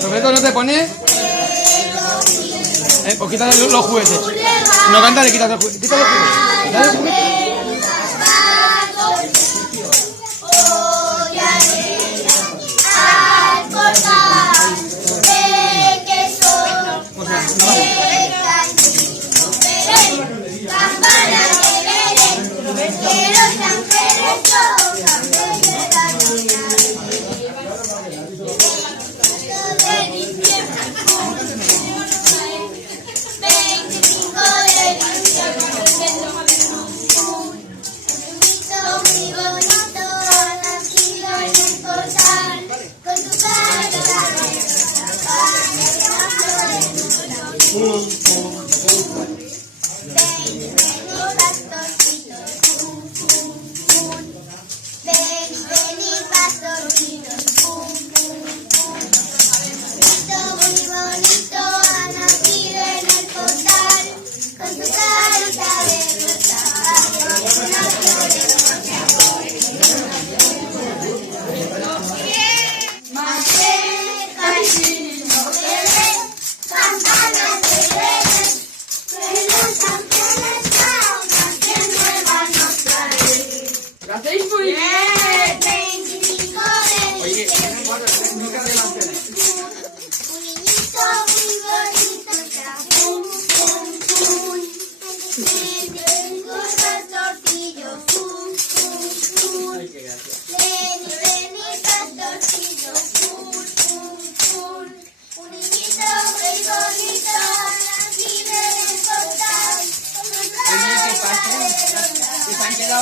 ¿Profeto no te pone? Pues quítale los juguetes. No canta, le quitas los juguetes. Quita los juguetes. Dale los juguetes.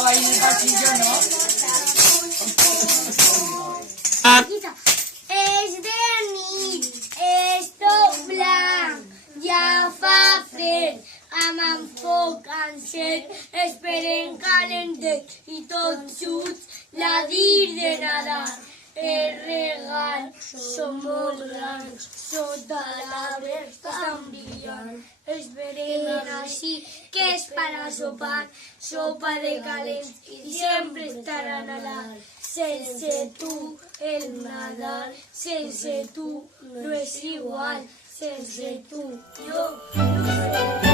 Ahí en el pasillo, ¿no? És de nit, esto blanc, ja fa fred, amb enfoc encet, esperem calentet i tots junts la dir de nadar. El regal són molt grans, sota l'arbre estan brillant. Esperem així que és para sopar, sopa de calents i sempre estaran a l'alt. Sense tu el Nadal, sense tu no és igual, sense tu jo no sé.